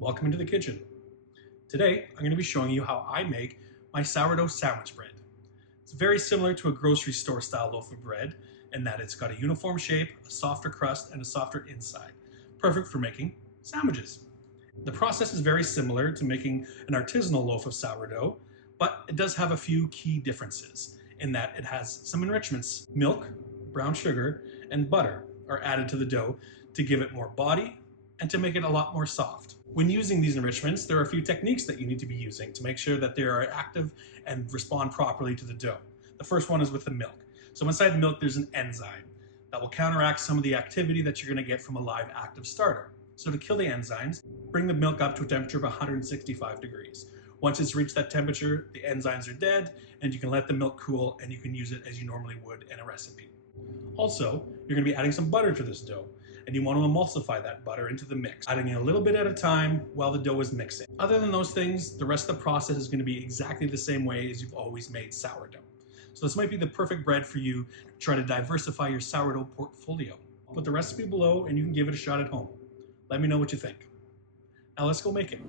Welcome into the kitchen. Today, I'm going to be showing you how I make my sourdough sandwich bread. It's very similar to a grocery store style loaf of bread in that it's got a uniform shape, a softer crust, and a softer inside. Perfect for making sandwiches. The process is very similar to making an artisanal loaf of sourdough, but it does have a few key differences in that it has some enrichments. Milk, brown sugar, and butter are added to the dough to give it more body and to make it a lot more soft. When using these enrichments, there are a few techniques that you need to be using to make sure that they are active and respond properly to the dough. The first one is with the milk. So inside the milk, there's an enzyme that will counteract some of the activity that you're going to get from a live active starter. So to kill the enzymes, bring the milk up to a temperature of 165 degrees. Once it's reached that temperature, the enzymes are dead, and you can let the milk cool and you can use it as you normally would in a recipe. Also, you're going to be adding some butter to this dough, and you want to emulsify that butter into the mix, adding in a little bit at a time while the dough is mixing. Other than those things, the rest of the process is going to be exactly the same way as you've always made sourdough. So this might be the perfect bread for you to try to diversify your sourdough portfolio. I'll put the recipe below and you can give it a shot at home. Let me know what you think. Now let's go make it.